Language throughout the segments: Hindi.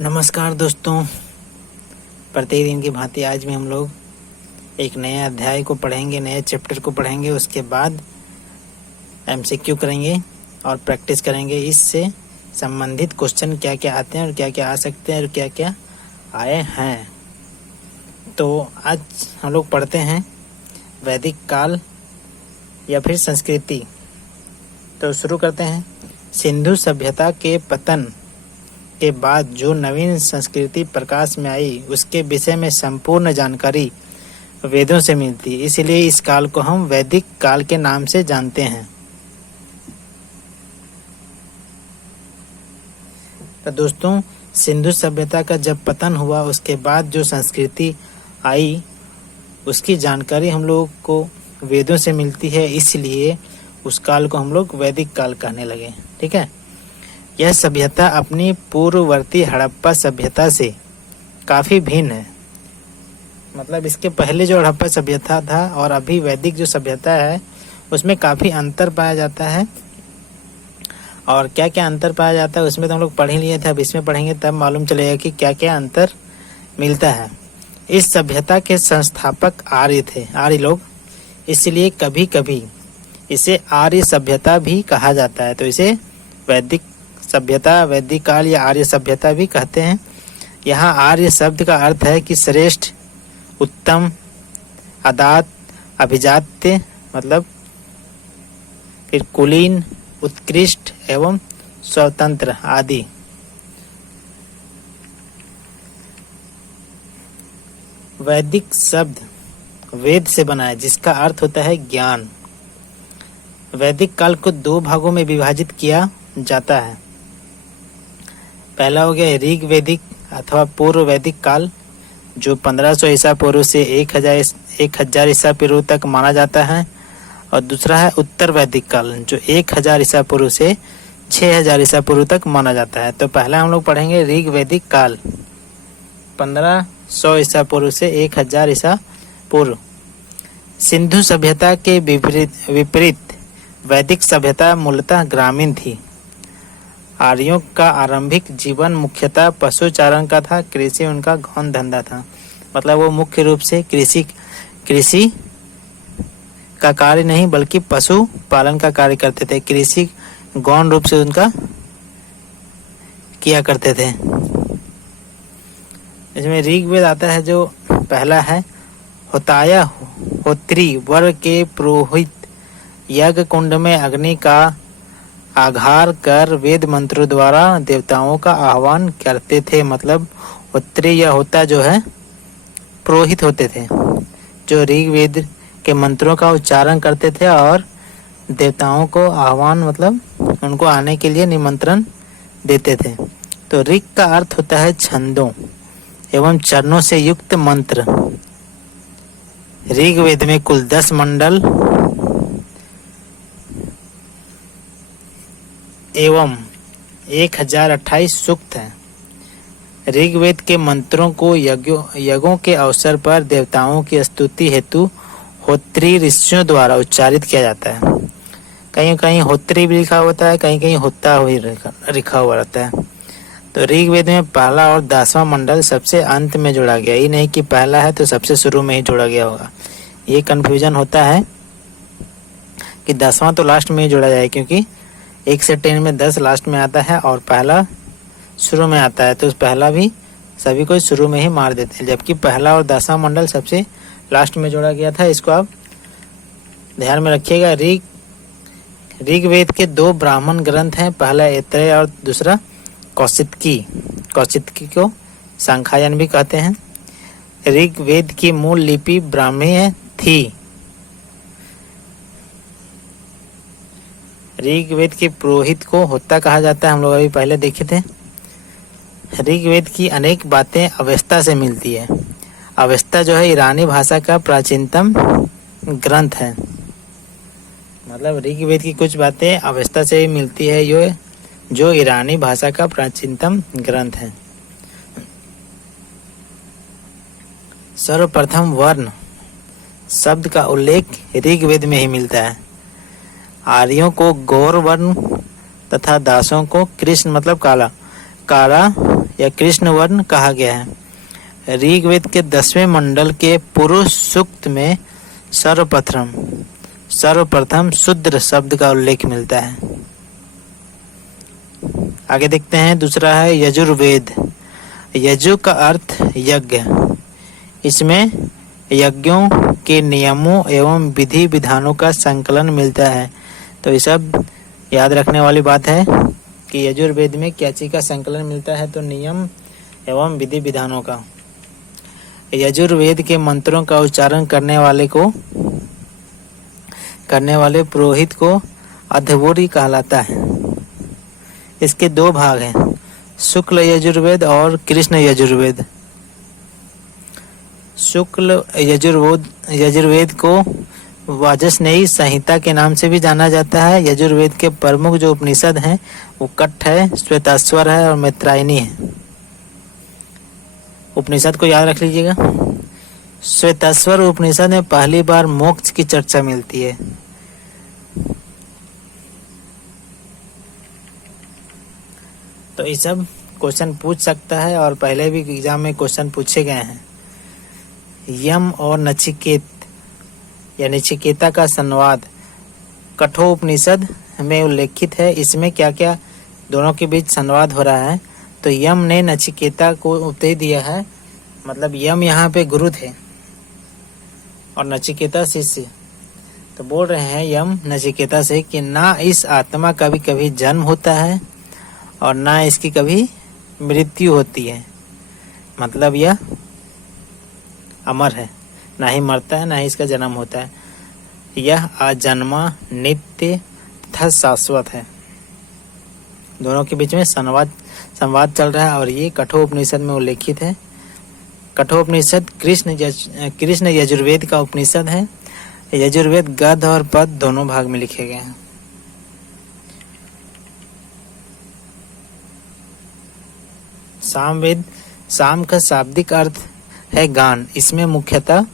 नमस्कार दोस्तों, प्रतिदिन की भांति आज भी हम लोग एक नए अध्याय को पढ़ेंगे, नए चैप्टर को पढ़ेंगे। उसके बाद एमसीक्यू करेंगे और प्रैक्टिस करेंगे। इससे संबंधित क्वेश्चन क्या क्या आते हैं और क्या क्या आ सकते हैं और क्या क्या आए हैं। तो आज हम लोग पढ़ते हैं वैदिक काल या फिर संस्कृति। तो शुरू करते हैं। सिंधु सभ्यता के पतन के बाद जो नवीन संस्कृति प्रकाश में आई उसके विषय में संपूर्ण जानकारी वेदों से मिलती है, इसलिए इस काल को हम वैदिक काल के नाम से जानते हैं। तो दोस्तों, सिंधु सभ्यता का जब पतन हुआ उसके बाद जो संस्कृति आई उसकी जानकारी हम लोग को वेदों से मिलती है, इसलिए उस काल को हम लोग वैदिक काल कहने लगे। ठीक है। यह सभ्यता अपनी पूर्ववर्ती हड़प्पा सभ्यता से काफ़ी भिन्न है। मतलब इसके पहले जो हड़प्पा सभ्यता था और अभी वैदिक जो सभ्यता है उसमें काफ़ी अंतर पाया जाता है। और क्या क्या अंतर पाया जाता है उसमें तो हम लोग पढ़ ही लिए थे, अब इसमें पढ़ेंगे तब मालूम चलेगा कि क्या क्या अंतर मिलता है। इस सभ्यता के संस्थापक आर्य थे, आर्य लोग, इसलिए कभी कभी इसे आर्य सभ्यता भी कहा जाता है। तो इसे वैदिक सभ्यता, वैदिक काल या आर्य सभ्यता भी कहते हैं। यहाँ आर्य शब्द का अर्थ है कि श्रेष्ठ, उत्तम, अदात, अभिजात्य, मतलब फिर कुलीन, उत्कृष्ट एवं स्वतंत्र आदि। वैदिक शब्द वेद से बना है जिसका अर्थ होता है ज्ञान। वैदिक काल को दो भागों में विभाजित किया जाता है। पहला हो गया ऋग वैदिक अथवा पूर्व वैदिक काल, जो 1500 ईसा पूर्व से 1000 ईसा पूर्व तक माना जाता है। और दूसरा है उत्तर वैदिक काल, जो 1000 ईसा पूर्व से 6000 ईसा पूर्व तक माना जाता है। तो पहला हम लोग पढ़ेंगे ऋग वैदिक काल, 1500 ईसा पूर्व से 1000 ईसा पूर्व। सिंधु सभ्यता के विपरीत वैदिक सभ्यता मूलतः ग्रामीण थी। आर्यों का आरंभिक जीवन मुख्यतः पशुचारण का था। कृषि उनका गौण धंधा था। मतलब वो मुख्य रूप से कृषि का कार्य नहीं बल्कि पशु पालन का कार्य करते थे। कृषि गौण रूप से उनका किया करते थे। इसमें ऋग्वेद आता है, जो पहला है होताया होत्री वर्ग के पुरोहित यज्ञ कुंड में अग्नि का आघार कर वेद मंत्रों द्वारा देवताओं का आह्वान करते थे। मतलब होत्री या होता जो है पुरोहित होते थे, जो ऋग्वेद के मंत्रों का उच्चारण करते थे और देवताओं को आह्वान मतलब उनको आने के लिए निमंत्रण देते थे। तो ऋग का अर्थ होता है छंदों एवं चरणों से युक्त मंत्र। ऋग्वेद में कुल 10 मंडल एवं 1028 सूक्त हैं। ऋग्वेद के मंत्रों को यज्ञों के अवसर पर देवताओं की स्तुति हेतु होत्री ऋषियों द्वारा उच्चारित किया जाता है। कहीं कहीं होत्री भी लिखा होता है, कहीं कहीं होता हुई लिखा हुआ रहता है। तो ऋग्वेद में पहला और 10वां मंडल सबसे अंत में जोड़ा गया। ये नहीं कि पहला है तो सबसे शुरू में ही जोड़ा गया होगा। ये कन्फ्यूजन होता है कि 10वां तो लास्ट में ही जोड़ा जाए, क्योंकि 1 से 10 में 10 लास्ट में आता है और पहला शुरू में आता है। तो पहला भी सभी को शुरू में ही मार देते हैं, जबकि पहला और 10वां मंडल सबसे लास्ट में जोड़ा गया था। इसको आप ध्यान में रखिएगा। ऋग्वेद के 2 ब्राह्मण ग्रंथ हैं, पहला ऐत्रेय और दूसरा कौशितकी। कौशितकी को सांख्यायन भी कहते हैं। ऋग्वेद की मूल लिपि ब्राह्मी थी। ऋग्वेद के पुरोहित को होता कहा जाता है, हम लोग अभी पहले देखे थे। ऋग्वेद की अनेक बातें अवेस्ता से मिलती है। अवेस्ता जो है ईरानी भाषा का प्राचीनतम ग्रंथ है। मतलब ऋग्वेद की कुछ बातें अवेस्ता से ही मिलती है, जो ईरानी भाषा का प्राचीनतम ग्रंथ है। सर्वप्रथम वर्ण शब्द का उल्लेख ऋग्वेद में ही मिलता है। आर्यों को गौर वर्ण तथा दासों को कृष्ण मतलब काला या कृष्ण वर्ण कहा गया है। ऋग्वेद के 10वें मंडल के पुरुष सूक्त में सर्वप्रथम शूद्र शब्द का उल्लेख मिलता है। आगे देखते हैं, दूसरा है यजुर्वेद। यजु का अर्थ यज्ञ। इसमें यज्ञों के नियमों एवं विधि विधानों का संकलन मिलता है। तो ये सब याद रखने वाली बात है कि यजुर्वेद में क्या चीज का संकलन मिलता है, तो नियम एवं विधि विधानों का। यजुर्वेद के मंत्रों का उच्चारण करने वाले पुरोहित को अध्वर्यु कहलाता है। इसके 2 भाग हैं, शुक्ल यजुर्वेद और कृष्ण यजुर्वेद। शुक्ल यजुर्वेद को वाजस्नेयी संहिता के नाम से भी जाना जाता है। यजुर्वेद के प्रमुख जो उपनिषद हैं वो कठ है, श्वेताश्वर है और मैत्रायनी है। उपनिषद को याद रख लीजिएगा। श्वेताश्वर उपनिषद में पहली बार मोक्ष की चर्चा मिलती है। तो ये सब क्वेश्चन पूछ सकता है और पहले भी एग्जाम में क्वेश्चन पूछे गए हैं। यम और नचिकेत या नचिकेता का संवाद कठोपनिषद में उल्लेखित है। इसमें क्या क्या दोनों के बीच संवाद हो रहा है। तो यम ने नचिकेता को उपदेश दिया है, मतलब यम यहाँ पे गुरु थे और नचिकेता शिष्य। तो बोल रहे हैं यम नचिकेता से कि ना इस आत्मा का भी कभी जन्म होता है और ना इसकी कभी मृत्यु होती है, मतलब यह अमर है, ना ही मरता है ना ही इसका जन्म होता है। यह अजन्मा, नित्य तथा शाश्वत है। दोनों के बीच में संवाद चल रहा है और ये कठोपनिषद में उल्लेखित है। कठोपनिषद कृष्ण यजुर्वेद का उपनिषद है। यजुर्वेद गद और पद दोनों भाग में लिखे गए हैं। सामवेद, साम का शाब्दिक अर्थ है गान। इसमें मुख्यतः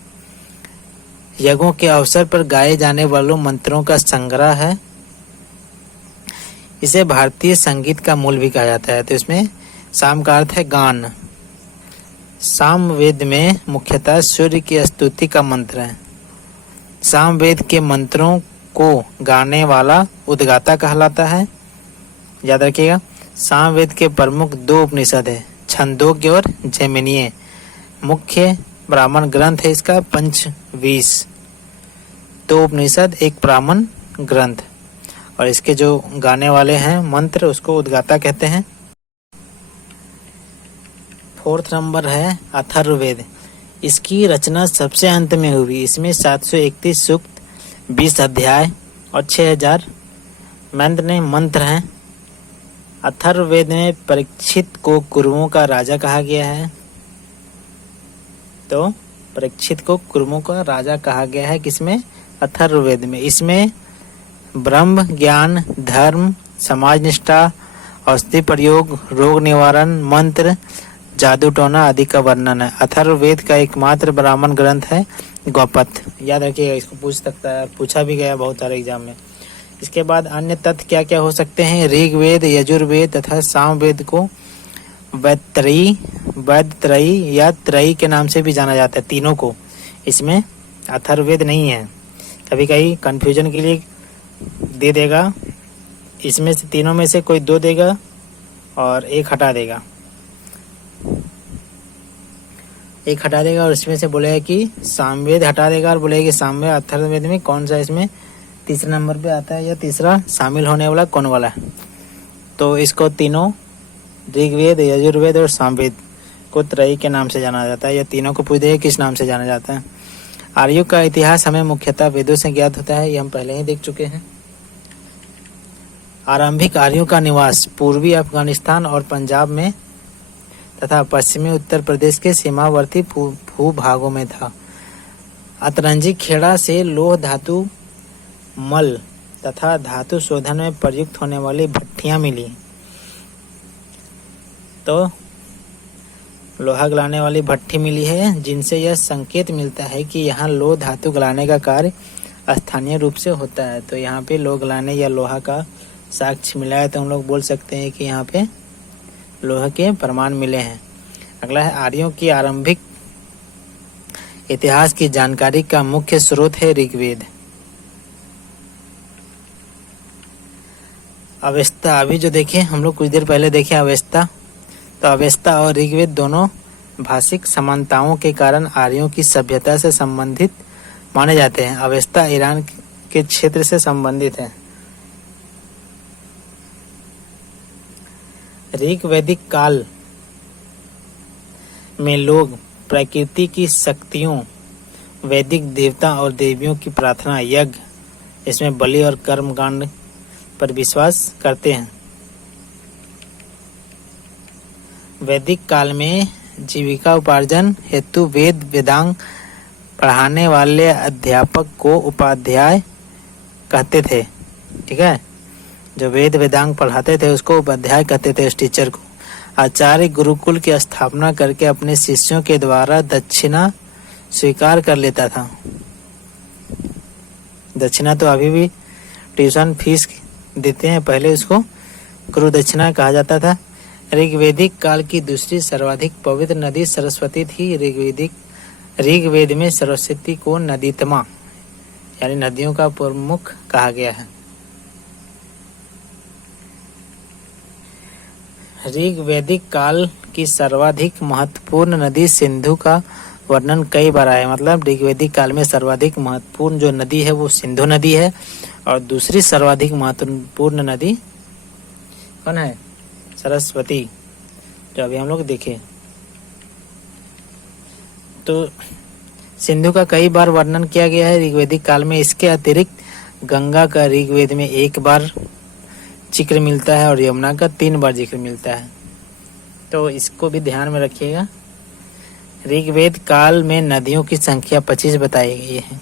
यज्ञों के अवसर पर गाए जाने वालों मंत्रों का संग्रह है। इसे भारतीय संगीत का मूल भी कहा जाता है। तो इसमें साम का अर्थ है गान। सामवेद में मुख्यतः सूर्य की स्तुति का मंत्र है। सामवेद के मंत्रों को गाने वाला उद्गाता कहलाता है। याद रखिएगा, सामवेद के प्रमुख 2 उपनिषद है, छंदोग्य और जैमिनीय। मुख्य ब्राह्मण ग्रंथ है इसका पंचवीस। 2 उपनिषद, 1 ब्राह्मण ग्रंथ। और इसके जो गाने वाले हैं मंत्र उसको उद्गाता कहते हैं। 4th नंबर है अथर्ववेद। इसकी रचना सबसे अंत में हुई। इसमें 731 सूक्त, 20 अध्याय और 6000 मंत्र हैं। अथर्ववेद में परीक्षित को कुरुओं का राजा कहा गया है। तो परीक्षित को कुरुओं का राजा कहा गया है किसमें? अथर्ववेद में। इसमें ब्रह्म ज्ञान, धर्म, समाज निष्ठा, औषधि प्रयोग, रोग निवारण, मंत्र, जादू टोना आदि का वर्णन है। अथर्ववेद का एकमात्र ब्राह्मण ग्रंथ है गौपथ। याद रखिएगा, इसको पूछ सकता है, पूछा भी गया बहुत सारे एग्जाम में। इसके बाद अन्य तथ्य क्या क्या हो सकते हैं? ऋग्वेद, यजुर्वेद तथा सामवेद को वैदत्रयी या त्रयी के नाम से भी जाना जाता है, तीनों को। इसमें अथर्ववेद नहीं है, कभी कभी कंफ्यूजन के लिए दे देगा। इसमें से तीनों में से कोई 2 देगा और एक हटा देगा, और इसमें से बोलेगा कि सामवेद हटा देगा और बोलेगा कि सामवेद। अथर्ववेद में कौन सा इसमें तीसरे नंबर पे आता है या तीसरा शामिल होने वाला कौन वाला है? तो इसको तीनों ऋग्वेद, यजुर्वेद और सामवेद को त्रयी के नाम से जाना जाता है। या तीनों को पूछ दे किस नाम से जाना जाता है। आर्यों का इतिहास हमें मुख्यतः वेदों से ज्ञात होता है, ये हम पहले ही देख चुके हैं। आरंभिक आर्यों का निवास पूर्वी अफगानिस्तान और पंजाब में तथा पश्चिमी उत्तर प्रदेश के सीमावर्ती भूभागों में था। अतरंजी खेड़ा से लोह धातु मल तथा धातु शोधन में प्रयुक्त होने वाली भट्टियां मिली। तो लोहा गलाने वाली भट्टी मिली है, जिनसे यह संकेत मिलता है कि यहाँ लोह धातु गलाने का कार्य स्थानीय रूप से होता है। तो यहाँ पे लोह गलाने या लोहा का साक्ष्य मिला है, तो हम लोग बोल सकते हैं कि यहाँ पे लोहे के प्रमाण मिले हैं। अगला है आर्यों की आरंभिक इतिहास की जानकारी का मुख्य स्रोत है ऋग्वेद। अवेस्ता, अभी जो देखे हम लोग कुछ देर पहले देखे अवेस्ता, तो अवेस्ता और ऋग्वेद दोनों भाषिक समानताओं के कारण आर्यों की सभ्यता से संबंधित माने जाते हैं। अवेस्ता ईरान के क्षेत्र से संबंधित है। ऋग्वैदिक काल में लोग प्रकृति की शक्तियों, वैदिक देवता और देवियों की प्रार्थना, यज्ञ, इसमें बलि और कर्मकांड पर विश्वास करते हैं। वैदिक काल में जीविका उपार्जन हेतु वेद वेदांग पढ़ाने वाले अध्यापक को उपाध्याय कहते थे। ठीक है, जो वेद वेदांग पढ़ाते थे उसको उपाध्याय कहते थे, उस टीचर को। आचार्य गुरुकुल की स्थापना करके अपने शिष्यों के द्वारा दक्षिणा स्वीकार कर लेता था। दक्षिणा तो अभी भी ट्यूशन फीस देते हैं, पहले उसको गुरु दक्षिणा कहा जाता था। ऋग्वैदिक काल की दूसरी सर्वाधिक पवित्र नदी सरस्वती थी। ऋग्वेद में सरस्वती को नदीतमा यानी नदियों का प्रमुख कहा गया है। ऋग्वैदिक काल की सर्वाधिक महत्वपूर्ण नदी सिंधु का वर्णन कई बार आया है। मतलब ऋग्वैदिक काल में सर्वाधिक महत्वपूर्ण जो नदी है वो सिंधु नदी है, और दूसरी सर्वाधिक महत्वपूर्ण नदी कौन है? सरस्वती, जो अभी हम लोग देखे। तो सिंधु का कई बार वर्णन किया गया है ऋग्वैदिक काल में। इसके अतिरिक्त गंगा का ऋग्वेद में 1 बार जिक्र मिलता है और यमुना का 3 बार जिक्र मिलता है, तो इसको भी ध्यान में रखिएगा। ऋग्वेद काल में नदियों की संख्या 25 बताई गई है।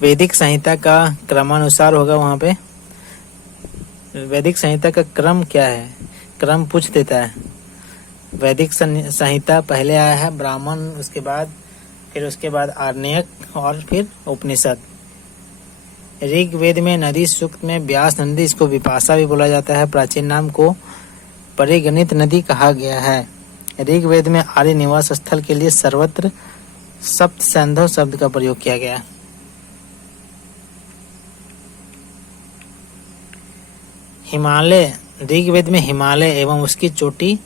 वैदिक संहिता का क्रमानुसार होगा वहाँ पे। वैदिक संहिता का क्रम क्या है? क्रम पूछ देता है। वैदिक संहिता पहले आया है ब्राह्मण, उसके बाद आरण्यक और फिर उपनिषद। ऋग्वेद में नदी सूक्त में व्यास नदी, इसको विपाशा भी बोला जाता है, प्राचीन नाम को परिगणित नदी कहा गया है। ऋग्वेद में आर्य निवास स्थल के लिए सर्वत्र सप्त सैंधव शब्द का प्रयोग किया गया। हिमालय, ऋग्वेद में हिमालय एवं उसकी चोटी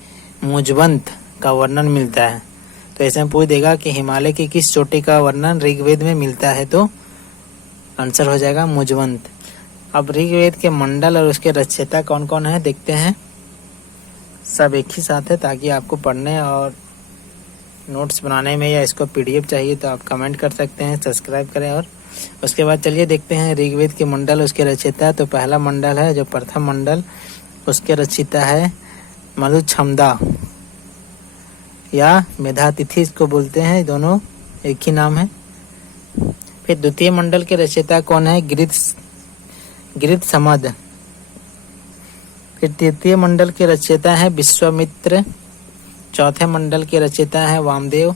मुजवंत का वर्णन मिलता है। तो ऐसे में पूछ देगा कि हिमालय की किस चोटी का वर्णन ऋग्वेद में मिलता है, तो आंसर हो जाएगा मुजवंत। अब ऋग्वेद के मंडल और उसके रचयिता कौन कौन है देखते हैं। सब एक ही साथ है, ताकि आपको पढ़ने और नोट्स बनाने में या इसको पीडीएफ चाहिए तो आप कमेंट कर सकते हैं, सब्सक्राइब करें। और उसके बाद चलिए देखते हैं ऋग्वेद के मंडल, उसके रचयिता। तो पहला मंडल है जो प्रथम मंडल, उसके रचयिता है मधुछंदा या मेधातिथि इसको बोलते हैं, दोनों एक ही नाम है। फिर द्वितीय मंडल के रचयिता कौन है? गृध समद। फिर तृतीय मंडल के रचयिता है विश्वामित्र। चौथे मंडल के रचयिता है वामदेव।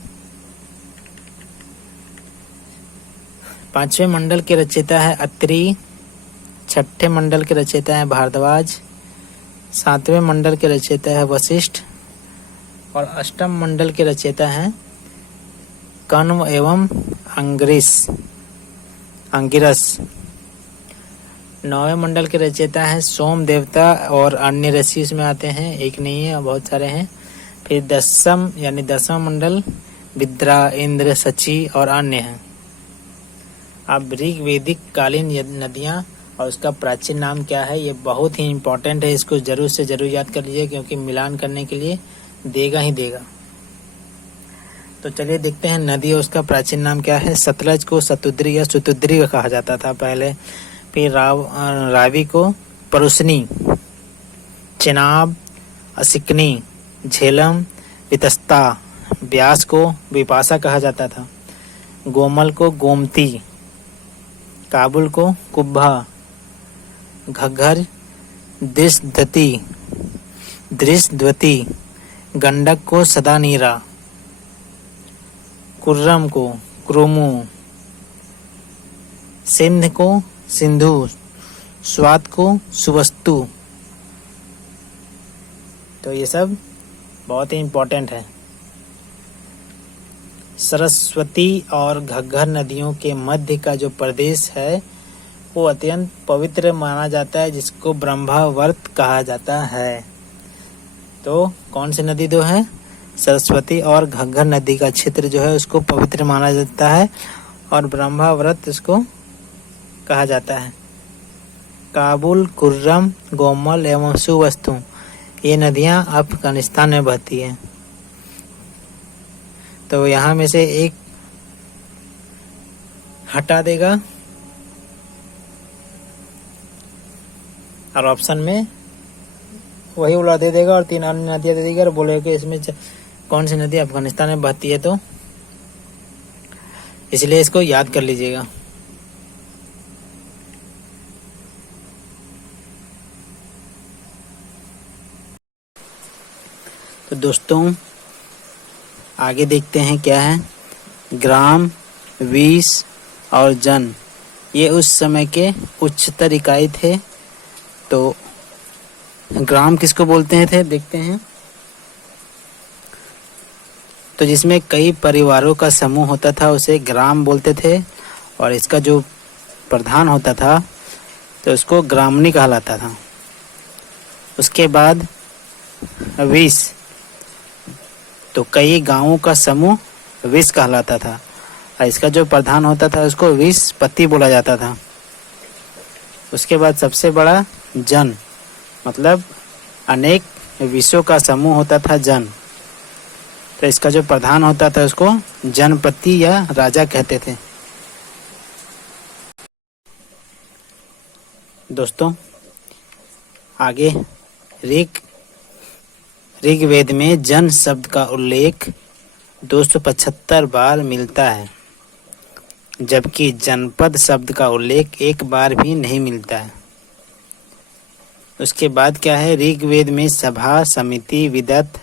पांचवें मंडल के रचयिता है अत्रि। छठे मंडल के रचयिता है भारद्वाज। सातवें मंडल के रचयिता है वशिष्ठ। और अष्टम मंडल के रचयिता है कण्व एवं अंगिरस। नौवें मंडल के रचयिता है सोम देवता और अन्य ऋषि इसमें आते हैं, एक नहीं है, बहुत सारे हैं। फिर दसवां मंडल विद्रा, इंद्र, सची और अन्य हैं। अब ऋग्वैदिक कालीन नदियाँ और उसका प्राचीन नाम क्या है, ये बहुत ही इम्पोर्टेंट है, इसको जरूर से जरूर याद कर लीजिए, क्योंकि मिलान करने के लिए देगा ही देगा। तो चलिए देखते हैं नदी और उसका प्राचीन नाम क्या है। सतलज को सतुद्री या सुतुद्री कहा जाता था पहले। फिर रावी को परुसनी, चेनाब असिकनी, झेलम वितस्ता, व्यास को विपाशा कहा जाता था, गोमल को गोमती, काबुल को कुब्भा, घग्घर दृष्टद्वती, गंडक को सदानीरा, कुर्रम को क्रोमू, सिंध को सिंधु, स्वात को सुवस्तु, तो ये सब बहुत ही इम्पोर्टेंट है। सरस्वती और घग्गर नदियों के मध्य का जो प्रदेश है वो अत्यंत पवित्र माना जाता है, जिसको ब्रह्मावर्त कहा जाता है। तो कौन सी नदी दो है? सरस्वती और घग्गर नदी का क्षेत्र जो है उसको पवित्र माना जाता है और ब्रह्मावर्त इसको कहा जाता है। काबुल, कुर्रम, गोमल एवं सुवस्तु ये नदियां अफगानिस्तान में बहती हैं। तो यहाँ में से एक हटा देगा और ऑप्शन में वही उड़ा दे देगा और 3 अन्य नदियां दे देगा और बोलेगा कि इसमें कौन सी नदी अफगानिस्तान में बहती है। तो इसलिए इसको याद कर लीजिएगा। तो दोस्तों आगे देखते हैं क्या है। ग्राम, विस और जन ये उस समय के उच्चतर इकाई थे। तो ग्राम किसको बोलते थे देखते हैं। तो जिसमें कई परिवारों का समूह होता था उसे ग्राम बोलते थे और इसका जो प्रधान होता था तो उसको ग्रामणी कहलाता था। उसके बाद विस, तो कई गांवों का समूह विस कहलाता था और इसका जो प्रधान होता था उसको विसपति बोला जाता था। उसके बाद सबसे बड़ा जन, मतलब अनेक विषयों का समूह होता था जन, तो इसका जो प्रधान होता था उसको जनपति या राजा कहते थे। दोस्तों आगे ऋग्वेद में जन शब्द का उल्लेख 275 बार मिलता है, जबकि जनपद शब्द का उल्लेख एक बार भी नहीं मिलता है। उसके बाद क्या है, ऋग्वेद में सभा, समिति, विदत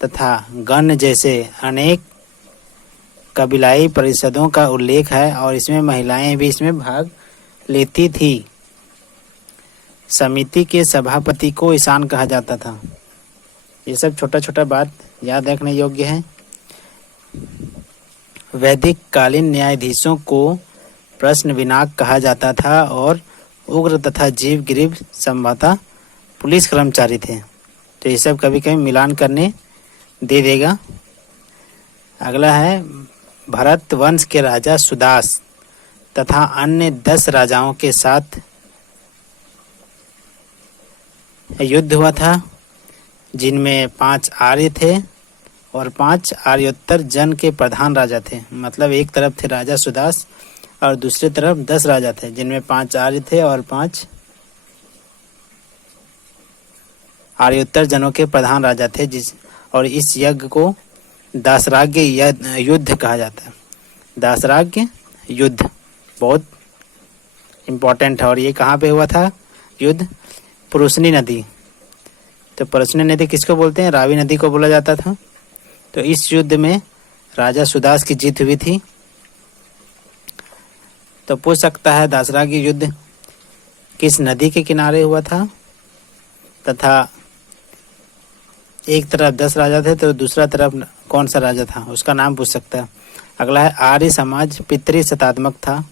तथा गण जैसे अनेक कबीलाई परिषदों का उल्लेख है और इसमें महिलाएं भी इसमें भाग लेती थी। समिति के सभापति को ईशान कहा जाता था। ये सब छोटा छोटा बात याद रखने योग्य है। वैदिक कालीन न्यायाधीशों को प्रश्न विनाक कहा जाता था और उग्र तथा जीव गिरीव संभवतः पुलिस कर्मचारी थे। तो ये सब कभी कभी मिलान करने दे देगा। अगला है भरत वंश के राजा सुदास तथा अन्य 10 राजाओं के साथ युद्ध हुआ था, जिनमें 5 आर्य थे और 5 आर्योत्तर जन के प्रधान राजा थे। मतलब एक तरफ थे राजा सुदास और दूसरी तरफ 10 राजा थे, जिनमें 5 आर्य थे और 5 आर्योत्तर जनों के प्रधान राजा थे। और इस यज्ञ को दासराग्य युद्ध कहा जाता है। दासराग्य युद्ध बहुत इम्पोर्टेंट है। और ये कहाँ पे हुआ था युद्ध? पुरुषनी नदी। तो पुरुषनी नदी किसको बोलते हैं? रावी नदी को बोला जाता था। तो इस युद्ध में राजा सुदास की जीत हुई थी। तो पूछ सकता है दासराग्य युद्ध किस नदी के किनारे हुआ था तथा एक तरफ 10 राजा थे तो दूसरा तरफ कौन सा राजा था, उसका नाम पूछ सकता है। अगला है आर्य समाज पितृ सत्तात्मक था,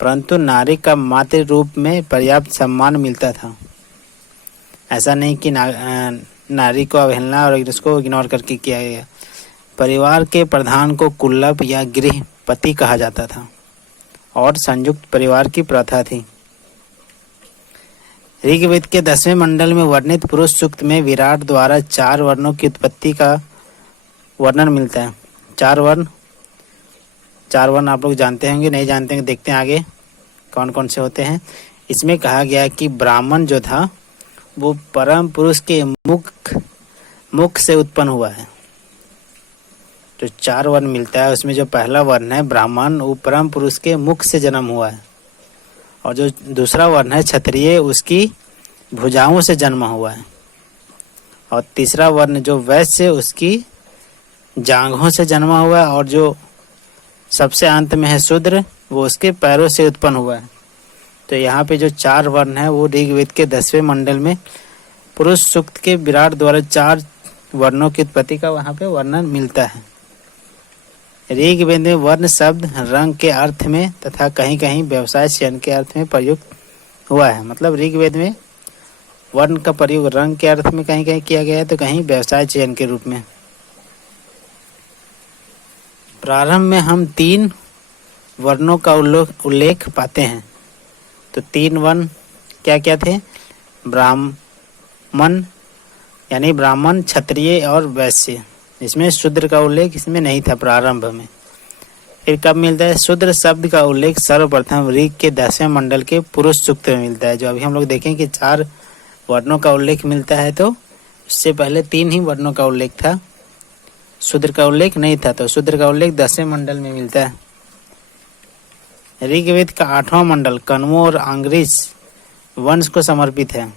परंतु नारी का मातृ रूप में पर्याप्त सम्मान मिलता था। ऐसा नहीं कि नारी को अवहेलना और इसको इग्नोर करके किया गया। परिवार के प्रधान को कुल्लभ या गृहपति कहा जाता था और संयुक्त परिवार की प्रथा थी। ऋग्वेद के 10वें मंडल में वर्णित पुरुष सूक्त में विराट द्वारा 4 वर्णों की उत्पत्ति का वर्णन मिलता है। 4 वर्ण आप लोग जानते होंगे, नहीं जानते होंगे, देखते हैं आगे कौन कौन से होते हैं। इसमें कहा गया कि ब्राह्मण जो था वो परम पुरुष के मुख से उत्पन्न हुआ है। तो 4 वर्ण मिलता है, उसमें जो पहला वर्ण है ब्राह्मण वो परम पुरुष के मुख से जन्म हुआ है और जो दूसरा वर्ण है क्षत्रिय उसकी भुजाओं से जन्म हुआ है और तीसरा वर्ण जो वैश्य उसकी जांघों से जन्मा हुआ है और जो सबसे अंत में है शूद्र वो उसके पैरों से उत्पन्न हुआ है। तो यहाँ पे जो 4 वर्ण है वो ऋग्वेद के 10वें मंडल में पुरुष सूक्त के विराट द्वारा 4 वर्णों की उत्पत्ति का वहाँ पे वर्णन मिलता है। ऋग्वेद में वर्ण शब्द रंग के अर्थ में तथा कहीं कहीं व्यवसाय चयन के अर्थ में प्रयुक्त हुआ है। मतलब ऋग्वेद में वर्ण का प्रयोग रंग के अर्थ में कहीं कहीं किया गया है तो कहीं व्यवसाय चयन के रूप में। प्रारंभ में हम 3 वर्णों का उल्लेख पाते हैं। तो 3 वर्ण क्या क्या थे? ब्राह्मण यानी ब्राह्मण, क्षत्रिय और वैश्य। इसमें शूद्र का उल्लेख इसमें नहीं था प्रारंभ में। फिर कब मिलता है? शूद्र शब्द का उल्लेख सर्वप्रथम ऋग के 10वें मंडल के पुरुष सूक्त में मिलता है। जो अभी हम लोग देखें कि 4 वर्णों का उल्लेख मिलता है तो उससे पहले 3 ही वर्णों का उल्लेख था, शूद्र का उल्लेख नहीं था। तो शूद्र का उल्लेख 10वें मंडल में मिलता है। ऋग्वेद का 8वां मंडल कण्वों और आंग्रीस वंश को समर्पित है।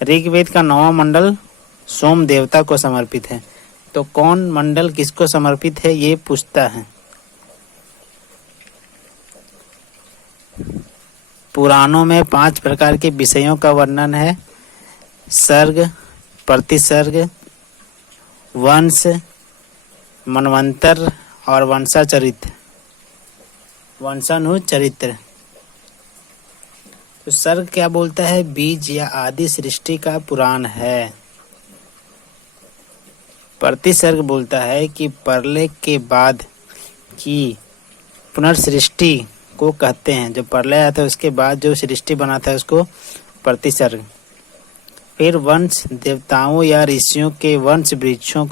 ऋग्वेद का 9वां मंडल सोम देवता को समर्पित है। तो कौन मंडल किसको समर्पित है ये पूछता है। पुराणों में 5 प्रकार के विषयों का वर्णन है। सर्ग, प्रतिसर्ग, वंश, मनवंतर और वंशानुचरित्र। तो सर्ग क्या बोलता है? बीज या आदि सृष्टि का पुराण है। प्रतिसर्ग बोलता है कि प्रलय के बाद की पुनर्सृष्टि को कहते हैं। जो प्रलय आता है उसके बाद जो सृष्टि बनाता है उसको प्रतिसर्ग। फिर वंश देवताओं या ऋषियों के वंश वृक्षों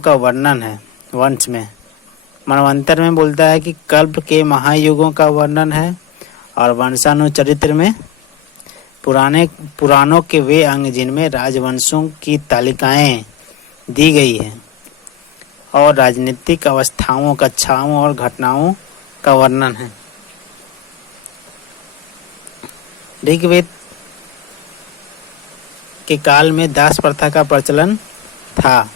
का वर्णन है वंश में। मनवंतर में बोलता है कि कल्प के महायुगों का वर्णन है। और वंशानुचरित्र में पुराणों के वे अंग जिनमें राजवंशों की तालिकाएं दी गई हैं और राजनीतिक अवस्थाओं, कक्षाओं और घटनाओं का वर्णन है। ऋग्वेद के काल में दास प्रथा का प्रचलन था।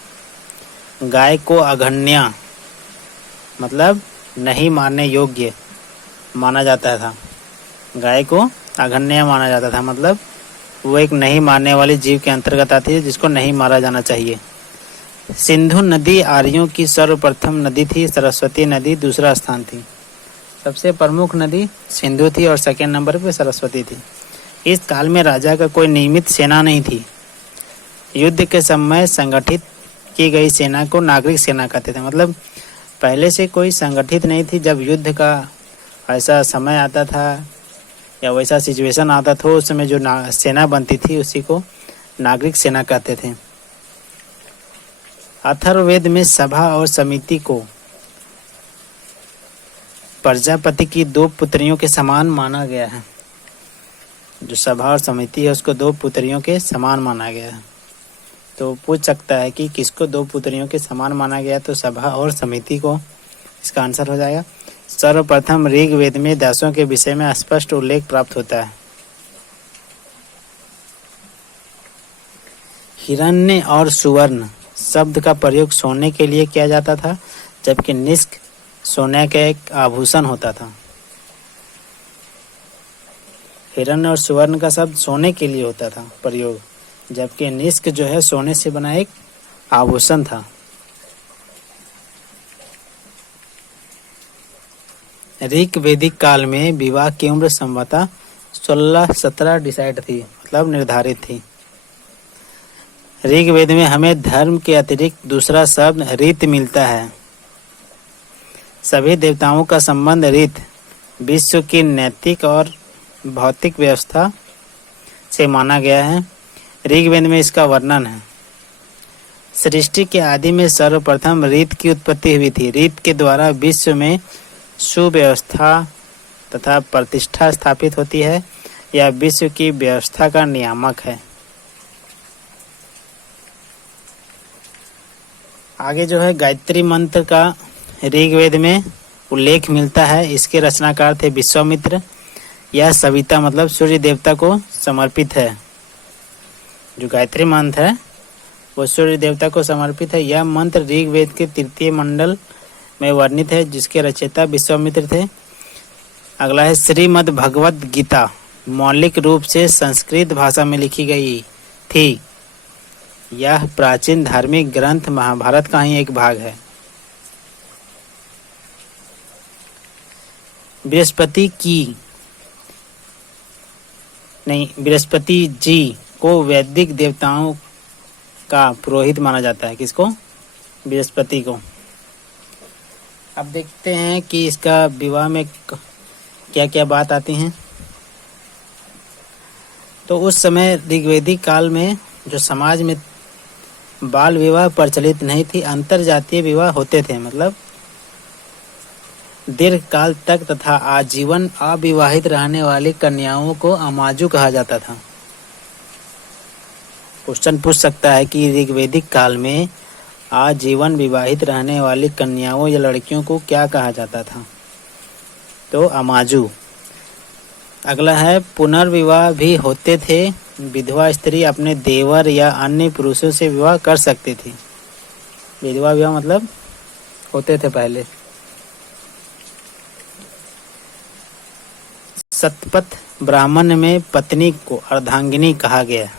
गाय को अघन्य मतलब नहीं मारने योग्य माना जाता था। गाय को अघन्य माना जाता था मतलब वो एक नहीं मारने वाली जीव के अंतर्गत आती है जिसको नहीं मारा जाना चाहिए। सिंधु नदी आर्यों की सर्वप्रथम नदी थी। सरस्वती नदी दूसरा स्थान थी। सबसे प्रमुख नदी सिंधु थी और सेकेंड नंबर पे सरस्वती थी। इस काल में राजा का कोई नियमित सेना नहीं थी। युद्ध के समय संगठित की गई सेना को नागरिक सेना कहते थे। मतलब पहले से कोई संगठित नहीं थी। जब युद्ध का ऐसा समय आता था या वैसा सिचुएशन आता था उस समय जो सेना बनती थी उसी को नागरिक सेना कहते थे। अथर्ववेद में सभा और समिति को प्रजापति की 2 पुत्रियों के समान माना गया है। जो सभा और समिति है उसको 2 पुत्रियों के समान माना गया है। तो पूछ सकता है कि किसको 2 पुत्रियों के समान माना गया? तो सभा और समिति को इसका आंसर हो जाएगा। सर्वप्रथम ऋग्वेद में दासों के विषय में स्पष्ट उल्लेख प्राप्त होता है। हिरण्य और सुवर्ण शब्द का प्रयोग सोने के लिए किया जाता था, जबकि निष्क सोने का एक आभूषण होता था। हिरण्य और सुवर्ण का शब्द सोने के लिए होता था प्रयोग, जबकि निष्क जो है सोने से बना एक आभूषण था। ऋग वैदिक काल में विवाह की उम्र संभवतः 16-17 डिसाइड थी, मतलब निर्धारित थी। ऋग्वेद में हमें धर्म के अतिरिक्त दूसरा शब्द रीत मिलता है। सभी देवताओं का संबंध रीत विश्व की नैतिक और भौतिक व्यवस्था से माना गया है। ऋग्वेद में इसका वर्णन है। सृष्टि के आदि में सर्वप्रथम रीत की उत्पत्ति हुई थी। रीत के द्वारा विश्व में सुव्यवस्था तथा प्रतिष्ठा स्थापित होती है। यह विश्व की व्यवस्था का नियामक है। आगे जो है गायत्री मंत्र का ऋग्वेद में उल्लेख मिलता है। इसके रचनाकार थे विश्वामित्र। यह सविता मतलब सूर्य देवता को समर्पित है। जो गायत्री मंत्र है वो सूर्य देवता को समर्पित है। यह मंत्र ऋग्वेद के 3 मंडल में वर्णित है, जिसके रचयिता विश्वामित्र थे। अगला है श्रीमद् भगवद गीता मौलिक रूप से संस्कृत भाषा में लिखी गई थी। यह प्राचीन धार्मिक ग्रंथ महाभारत का ही एक भाग है। बृहस्पति जी को वैदिक देवताओं का पुरोहित माना जाता है। किसको? बृहस्पति को। अब देखते हैं कि इसका विवाह में क्या क्या बात आती हैं। तो उस समय ऋग्वैदिक काल में जो समाज में बाल विवाह प्रचलित नहीं थी, अंतर जातीय विवाह होते थे, मतलब दीर्घ काल तक तथा आजीवन अविवाहित रहने वाली कन्याओं को अमाजु कहा जाता था। क्वेश्चन पूछ सकता है कि ऋग्वैदिक काल में आजीवन विवाहित रहने वाली कन्याओं या लड़कियों को क्या कहा जाता था? तो अमाजु। अगला है पुनर्विवाह भी होते थे। विधवा स्त्री अपने देवर या अन्य पुरुषों से विवाह कर सकती थी। विधवा विवाह मतलब होते थे पहले। शतपथ ब्राह्मण में पत्नी को अर्धांगिनी कहा गया,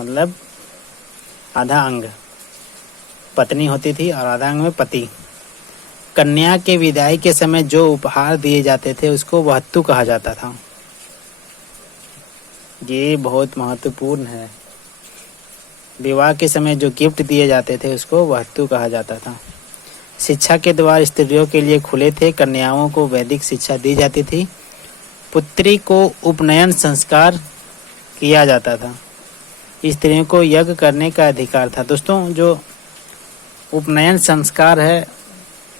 मतलब आधा अंग पत्नी होती थी और आधा अंग में पति। कन्या के विदाई के समय जो उपहार दिए जाते थे उसको वहत्तु कहा जाता था। ये बहुत महत्वपूर्ण है। विवाह के समय जो गिफ्ट दिए जाते थे उसको वहत्तु कहा जाता था। शिक्षा के द्वार स्त्रियों के लिए खुले थे। कन्याओं को वैदिक शिक्षा दी जाती थी। पुत्री को उपनयन संस्कार किया जाता था। स्त्रियों को यज्ञ करने का अधिकार था। दोस्तों, जो उपनयन संस्कार है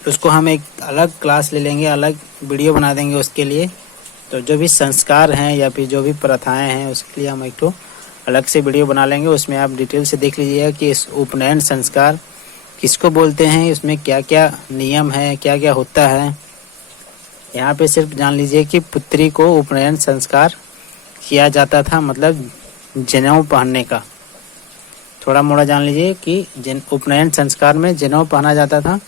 उसको हम एक अलग क्लास ले लेंगे, अलग वीडियो बना देंगे उसके लिए। तो जो भी संस्कार हैं या फिर जो भी प्रथाएं हैं उसके लिए हम एक तो अलग से वीडियो बना लेंगे। उसमें आप डिटेल से देख लीजिएगा कि इस उपनयन संस्कार किसको बोलते हैं, इसमें क्या क्या नियम है, क्या क्या होता है। यहाँ पे सिर्फ जान लीजिए कि पुत्री को उपनयन संस्कार किया जाता था, मतलब जनेऊ पहनने का। थोड़ा मोड़ा जान लीजिए कि उपनयन संस्कार में जनेऊ पहना जाता था,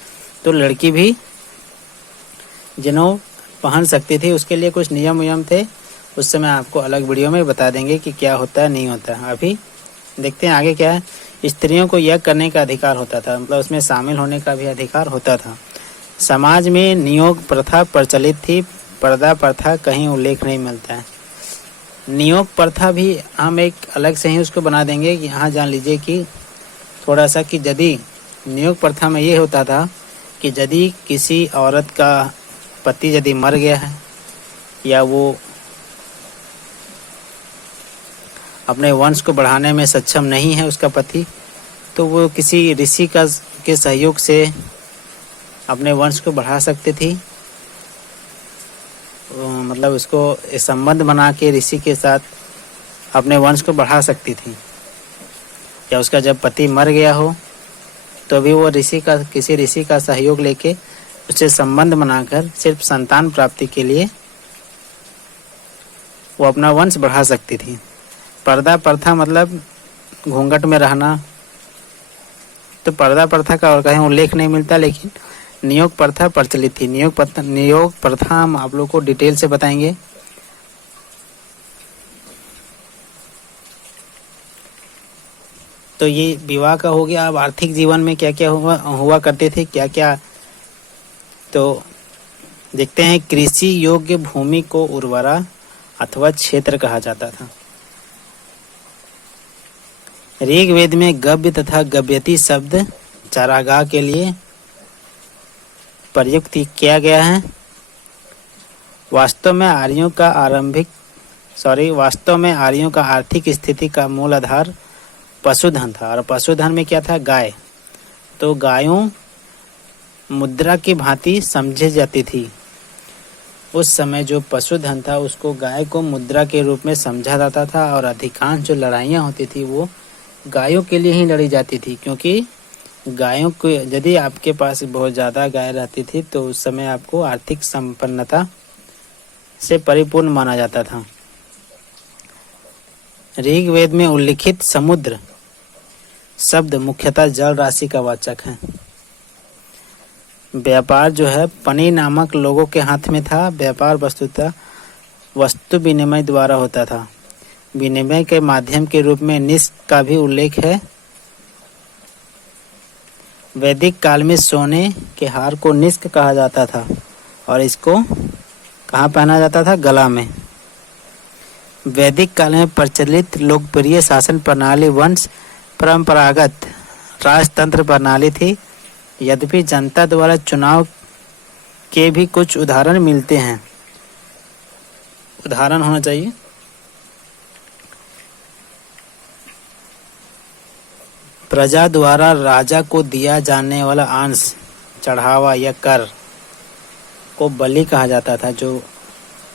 तो लड़की भी जनेऊ पहन सकती थी। उसके लिए कुछ नियम थे, उस समय आपको अलग वीडियो में बता देंगे कि क्या होता है नहीं होता है। अभी देखते हैं आगे क्या है। स्त्रियों को यज्ञ करने का अधिकार होता था, मतलब उसमें शामिल होने का भी अधिकार होता था। समाज में नियोग प्रथा प्रचलित थी। पर्दा प्रथा कहीं उल्लेख नहीं मिलता है। नियोग प्रथा भी हम एक अलग से ही उसको बना देंगे। कि यहाँ जान लीजिए कि थोड़ा सा कि यदि नियोग प्रथा में ये होता था कि यदि किसी औरत का पति यदि मर गया है या वो अपने वंश को बढ़ाने में सक्षम नहीं है उसका पति, तो वो किसी ऋषि के सहयोग से अपने वंश को बढ़ा सकती थी। मतलब उसको संबंध बना के ऋषि के साथ अपने वंश को बढ़ा सकती थी। या उसका जब पति मर गया हो तो भी वो किसी ऋषि का सहयोग लेके उससे संबंध बनाकर सिर्फ संतान प्राप्ति के लिए वो अपना वंश बढ़ा सकती थी। पर्दा प्रथा मतलब घूंघट में रहना। तो पर्दा प्रथा का और कहीं उल्लेख नहीं मिलता, लेकिन नियोग प्रथा प्रचलित थी। नियोग प्रथा हम आप लोग को डिटेल से बताएंगे। तो ये विवाह का हो गया। अब आर्थिक जीवन में क्या क्या हुआ करते थे, क्या क्या, तो देखते हैं। कृषि योग्य भूमि को उर्वरा अथवा क्षेत्र कहा जाता था। ऋग्वेद में गव्य तथा गव्यति शब्द चारागाह के लिए प्रयुक्त किया गया है। वास्तव में आर्यों का आर्थिक स्थिति का मूल आधार पशुधन था। और पशुधन में क्या था? गाय। तो गायों मुद्रा की भांति समझी जाती थी। उस समय जो पशुधन था उसको गाय को मुद्रा के रूप में समझा जाता था। और अधिकांश जो लड़ाइयाँ होती थी वो गायों के लिए ही लड़ी जाती थी, क्योंकि गायों को यदि आपके पास बहुत ज़्यादा गाय रहती थी तो उस समय आपको आर्थिक संपन्नता से परिपूर्ण माना जाता था। ऋग्वेद में उल्लिखित समुद्र शब्द मुख्यतः जल राशि का वाचक है। व्यापार जो है पनी नामक लोगों के हाथ में था। व्यापार वस्तुतः वस्तु विनिमय द्वारा होता था। विनिमय के माध्यम के रूप में निष्क का भी उल्लेख है। वैदिक काल में सोने के हार को निष्क कहा जाता था और इसको कहाँ पहना जाता था? गला में। वैदिक काल में प्रचलित लोकप्रिय शासन प्रणाली वंश परंपरागत राजतंत्र प्रणाली थी। यद्यपि जनता द्वारा चुनाव के भी कुछ उदाहरण मिलते हैं। उदाहरण होना चाहिए। प्रजा द्वारा राजा को दिया जाने वाला अंश, चढ़ावा या कर को बलि कहा जाता था। जो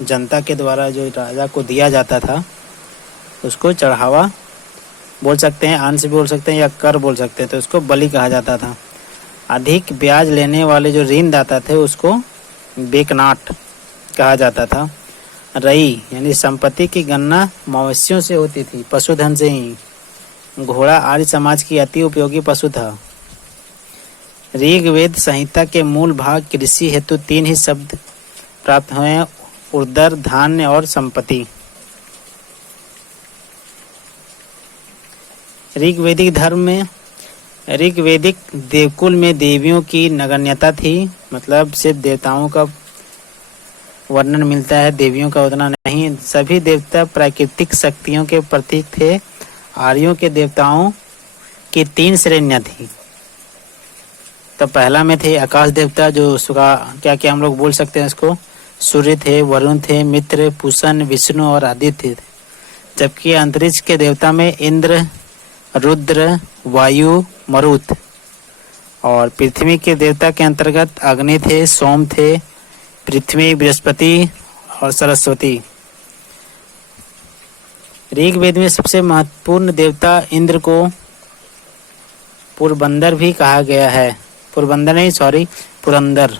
जनता के द्वारा जो राजा को दिया जाता था उसको चढ़ावा बोल सकते हैं, अंश भी बोल सकते हैं या कर बोल सकते हैं, तो उसको बलि कहा जाता था। अधिक ब्याज लेने वाले जो ऋणदाता थे उसको बेकनाट कहा जाता था। रई यानी संपत्ति की गणना मवेशियों से होती थी, पशुधन से ही। घोड़ा आर्य समाज की अति उपयोगी पशु था। ऋग्वेद संहिता के मूल भाग कृषि हेतु 3 ही शब्द प्राप्त हुए हैं: उर्दर, धान्य और संपत्ति। ऋग्वेदिक धर्म में ऋग्वेदिक देवकुल में देवियों की नगण्यता थी। मतलब सिर्फ देवताओं का वर्णन मिलता है, देवियों का उतना नहीं। सभी देवता प्राकृतिक शक्तियों के प्रतीक थे। आर्यों के देवताओं की 3 श्रेणियां थी। तो पहला में थे आकाश देवता, जो उसका क्या क्या हम लोग बोल सकते हैं इसको, सूर्य थे, वरुण थे, मित्र, पूषण, विष्णु और आदित्य थे। जबकि अंतरिक्ष के देवता में इंद्र, रुद्र, वायु, मरुत और पृथ्वी के देवता के अंतर्गत अग्नि थे, सोम थे, पृथ्वी, बृहस्पति और सरस्वती। ऋग्वेद में सबसे महत्वपूर्ण देवता इंद्र को पुरबंदर भी कहा गया है। पुरबंदर नहीं, सॉरी, पुरंदर।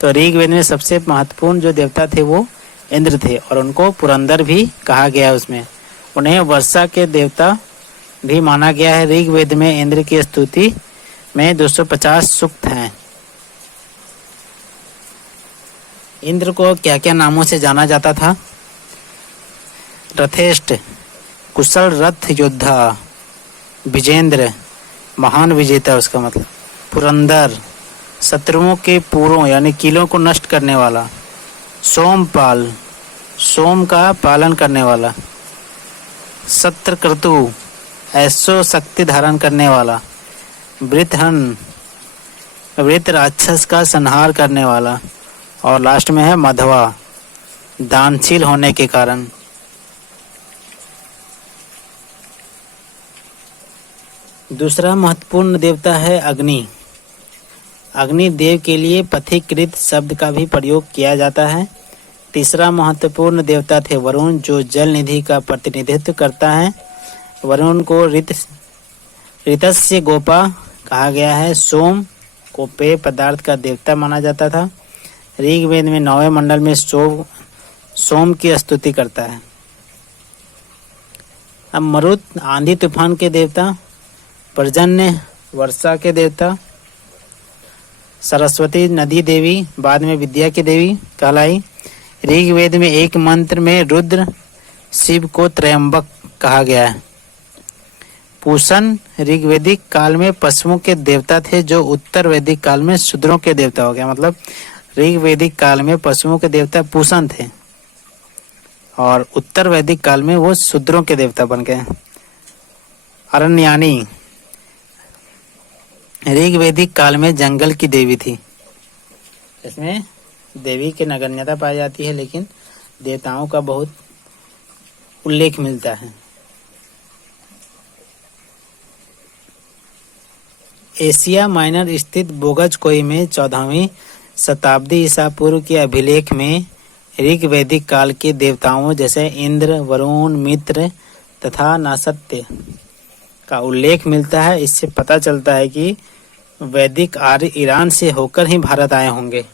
तो ऋग्वेद में सबसे महत्वपूर्ण जो देवता थे वो इंद्र थे और उनको पुरंदर भी कहा गया। उसमें उन्हें वर्षा के देवता भी माना गया है। ऋग्वेद में इंद्र की स्तुति में 250 सूक्त हैं। इंद्र को क्या क्या नामों से जाना जाता था? रथेष्ट, कुशल रथ योद्धा, विजेंद्र, महान विजेता उसका मतलब, पुरंदर, शत्रुओं के पूरों यानी किलों को नष्ट करने वाला, सोमपाल, सोम का पालन करने वाला, सत्रक्रतु, ऐसो शक्ति धारण करने वाला, वृत्रहन, वृत्र राक्षस का संहार करने वाला, और लास्ट में है मधवा, दानशील होने के कारण। दूसरा महत्वपूर्ण देवता है अग्नि। अग्नि देव के लिए पथिकृत शब्द का भी प्रयोग किया जाता है। तीसरा महत्वपूर्ण देवता थे वरुण, जो जल निधि का प्रतिनिधित्व करता है। वरुण को ऋतस्य गोपा कहा गया है। सोम को पेय पदार्थ का देवता माना जाता था। ऋग्वेद में 9वें मंडल में सोम की स्तुति करता है। अब मरुत आंधी तूफान के देवता, पर्जन्य वर्षा के देवता, सरस्वती नदी देवी बाद में विद्या की देवी कहलाई। ऋग्वेद में एक मंत्र में रुद्र शिव को त्रयंबक कहा गया है। पूषण ऋग्वेदिक काल में पशुओं के देवता थे, जो उत्तर वैदिक काल में शूद्रों के देवता हो गया। मतलब ऋग्वेदिक काल में पशुओं के देवता पूषण थे और उत्तर वैदिक काल में वो शूद्रों के देवता बन गए। अरण्यानी ऋग्वेदिक काल में जंगल की देवी थी। इसमें देवी की नगण्यता पाई जाती है, लेकिन देवताओं का बहुत उल्लेख मिलता है। एशिया माइनर स्थित बोगजकोई में 14वीं शताब्दी ईसा पूर्व के अभिलेख में ऋग्वैदिक काल के देवताओं जैसे इंद्र, वरुण, मित्र तथा नासत्य का उल्लेख मिलता है। इससे पता चलता है कि वैदिक आर्य ईरान से होकर ही भारत आए होंगे।